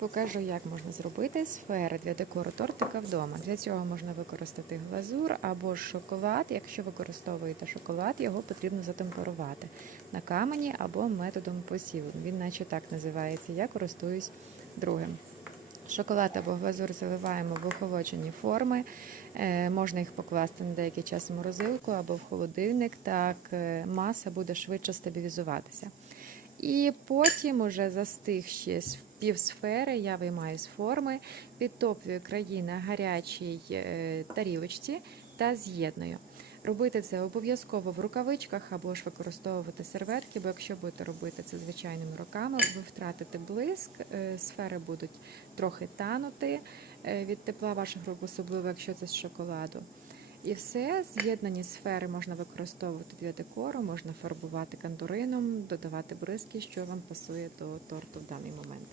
Покажу, як можна зробити сфери для декору тортика вдома. Для цього можна використати глазур або шоколад. Якщо використовуєте шоколад, його потрібно затемперувати на камені або методом посіву. Він наче так називається. Я користуюсь другим. Шоколад або глазур заливаємо в охолоджені форми. Е, можна їх покласти на деякий час в морозилку або в холодильник. Так е, маса буде швидше стабілізуватися. І потім, уже застигши з півсфери, я виймаю з форми, підтоплюю краї на гарячій е, тарілочці та з'єдную. Робити це обов'язково в рукавичках або ж використовувати серветки, бо якщо будете робити це звичайними руками, ви втратите блиск, е, сфери будуть трохи танути е, від тепла ваших рук, особливо якщо це з шоколаду. І все, з'єднані сфери можна використовувати для декору, можна фарбувати кандурином, додавати бризки, що вам пасує до торту в даний момент.